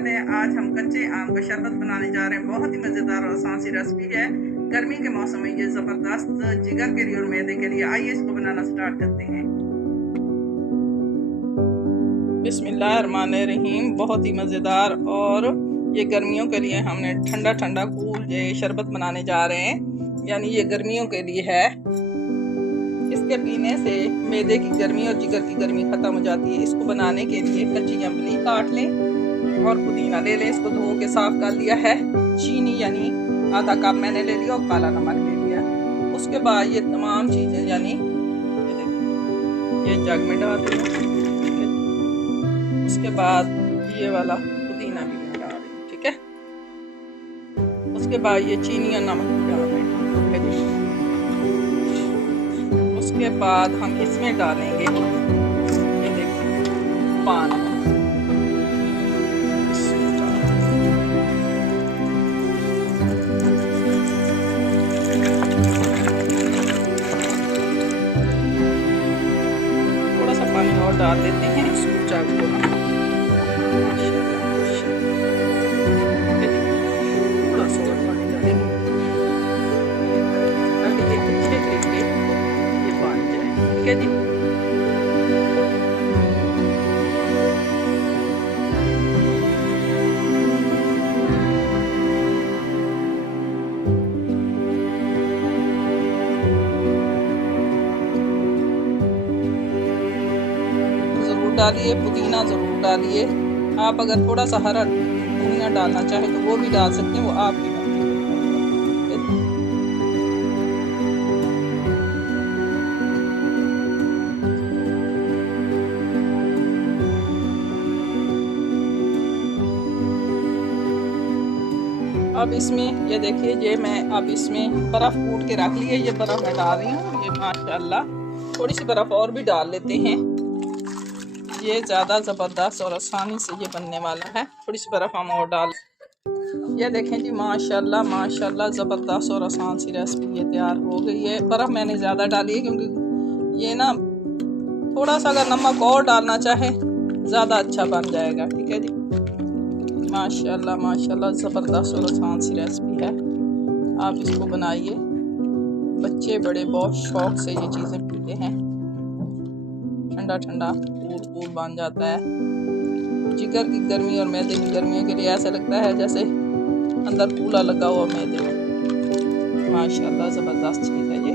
स्वागत है। आज हम कच्चे आम का शरबत बनाने जा रहे हैं। बहुत ही मज़ेदार और आसान सी रेसिपी है। गर्मी के मौसम में ये ज़बरदस्त जिगर के लिए और मैदे के लिए। आइए इसको बनाना स्टार्ट करते हैं। बिस्मिल्लाहिर्रहमानिर्रहीम। बहुत ही मज़ेदार और ये गर्मियों के लिए हमने ठंडा ठंडा कूल ये शरबत बनाने जा रहे हैं, यानी ये गर्मियों के लिए है। इसके पीने से मैदे की गर्मी और जिगर की गर्मी ख़त्म हो जाती है। इसको बनाने के लिए कच्ची इमली काट लें और पुदीना ले लें। इसको धो के साफ़ कर लिया है। चीनी यानी आधा कप मैंने ले लिया और काला नमक ले लिया। उसके बाद ये तमाम चीज़ें यानी ये जग में डाल दें। उसके बाद ये वाला पुदीना भी मैं डाल रही हूँ, ठीक है। उसके बाद ये चीनी और नमक भी डाल दें। उसके बाद हम इसमें डालेंगे ये देखिए पानी। थोड़ा सा पानी और डाल देते हैं सूचा को। थोड़ा सा और पानी डालेंगे ताकि ये अच्छे तरीके ये बन जाए, ठीक है जी। ज़रूर डालिए, पुदीना ज़रूर डालिए। आप अगर थोड़ा सा हरा धनिया डालना चाहें तो वो भी डाल सकते हैं, वो आपकी मर्ज़ी है। अब इसमें ये देखिए, ये मैं अब इसमें बर्फ़ कूट के रख ली है। ये बर्फ़ मैं डाल रही हूँ। ये माशाल्लाह थोड़ी सी बर्फ़ और भी डाल लेते हैं। ये ज़्यादा ज़बरदस्त और आसानी से ये बनने वाला है। थोड़ी सी बर्फ़ हम और डाल। ये देखें जी, माशाल्लाह माशाल्लाह ज़बरदस्त और आसान सी रेसिपी ये तैयार हो गई है। बर्फ़ मैंने ज़्यादा डाली है क्योंकि ये ना थोड़ा सा अगर नमक और डालना चाहे ज़्यादा अच्छा बन जाएगा, ठीक है जी। माशाल्लाह माशाल्लाह ज़बरदस्त और आसान सी रेसिपी है। आप इसको बनाइए। बच्चे बड़े बहुत शौक़ से ये चीज़ें पीते हैं। ठंडा ठंडा कूल बन जाता है। जिगर की गर्मी और मैदे की गर्मियों के लिए ऐसा लगता है जैसे अंदर कूला लगा हुआ मैदे में। माशाल्लाह ज़बरदस्त चीज़ है ये।